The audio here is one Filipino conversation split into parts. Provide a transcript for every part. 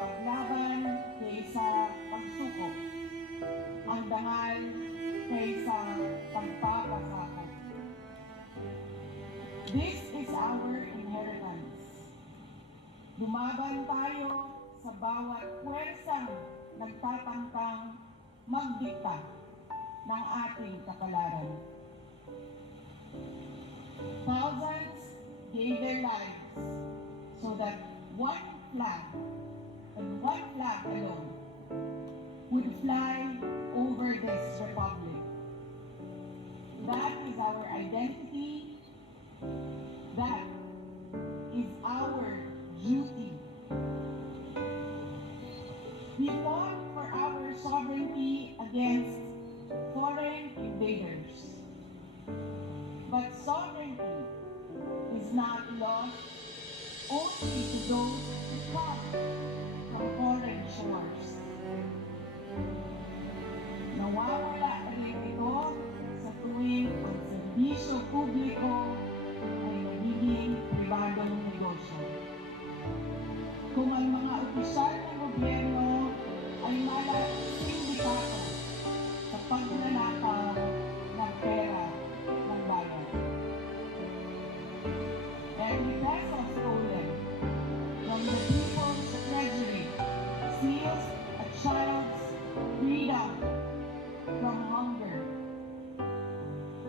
paglaban kaysa pagsuko, ang dangal kaysa pagpapasakop. This is our inheritance. Lumaban tayo sa bawat puwersang nagtatangkang magdikta ng ating kapalaran. Thousands gave their lives so that one flag, and one flag alone, would fly over this republic. That is our identity. That is our duty. We fought for our sovereignty against foreign invaders. But sovereignty is not lost only to those who come from foreign shores. Nawawala rin ito sa tuwing ang serbisyo publiko ay nagiging pribadong negosyo. Kung ang mga opisyal ng gobyerno ay malaking diktato sa pagnanakaw ng pera ng bayan. Every peso stolen from the people's treasury steals a child's freedom from hunger.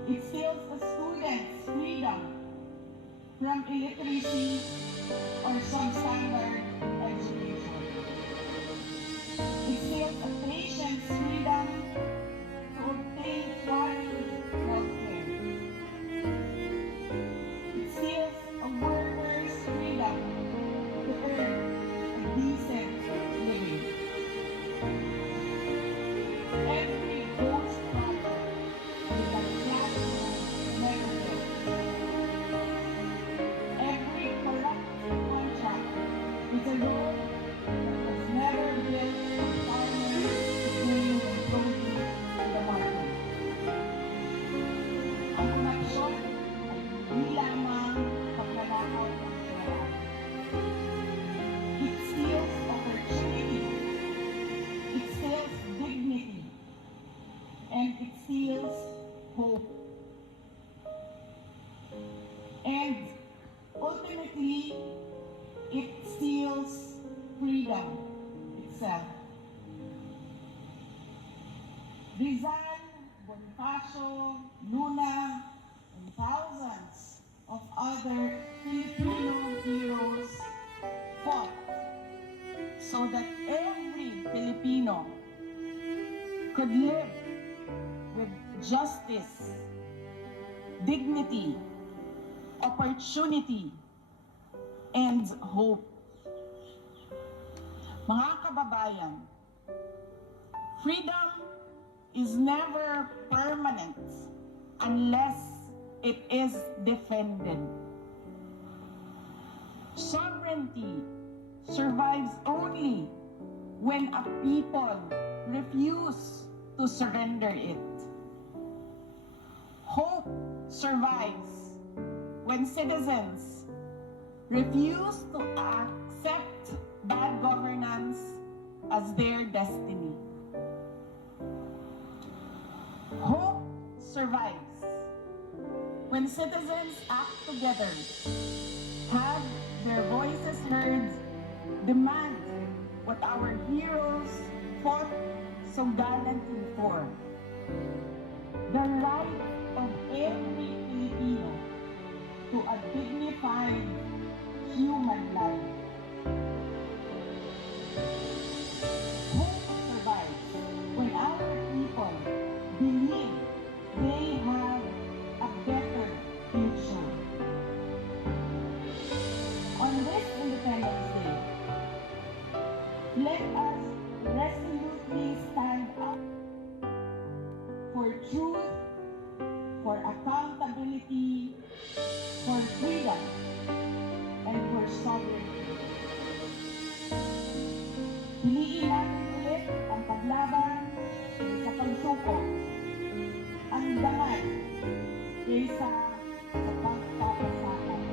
It steals a student's freedom from illiteracy or substandard education. It steals a patient's freedom to obtain quality health care. It steals a worker's freedom to earn a decent living. Every ghost project is a classroom never built. Every corrupt contract is a road that was never built for farmers to bring their produce to the market. Ang korupsyon ay hindi lamang pagnanakaw ng pera. It steals opportunity, it steals dignity, and it steals hope. And ultimately, it steals freedom itself. Rizal, Bonifacio, Luna, and thousands of other Filipino heroes fought so that every Filipino could live with justice, dignity, opportunity, and hope. Mga kababayan, freedom is never permanent unless it is defended. Sovereignty survives only when a people refuse to surrender it. Hope survives when citizens refuse to accept bad governance as their destiny. Hope survives when citizens act together, have their voices heard, demand what our heroes fought so gallantly for. The right of every Filipino to a dignified human life. Hope survives when our people believe they have a better future. On this Independence Day, let us resolutely stand up for truth, for accountability, for freedom, and for sovereignty. Piliin natin ulit ang paglaban sa pagsuko, ang dangal kaysa sa pagpapasakop.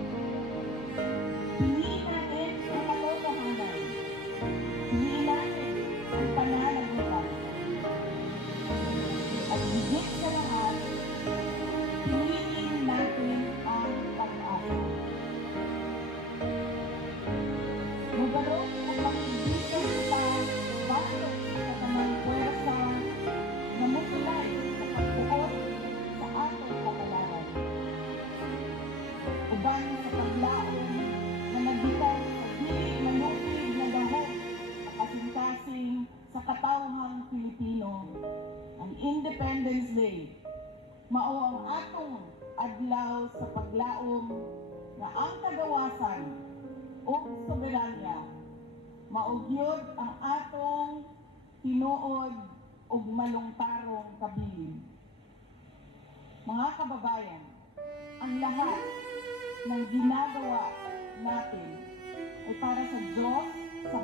Piliin natin ang katotohanan, Nagkaroon at makikita kita bakit sa tamang puwersa na musulay sa pagtuon sa atong kapalaran. Uban sa paglaon na nagbitan sa dili manupig na dahog sa kasing-kasing sa katawhang Pilipino, ang Independence Day mao ang atong adlaw sa paglaom na ang kagawasan o soberanya maugyod ang atong tinuod ug malungtarong kabilin. Mga kababayan, ang lahat ng ginagawa natin ay para sa Diyos, sa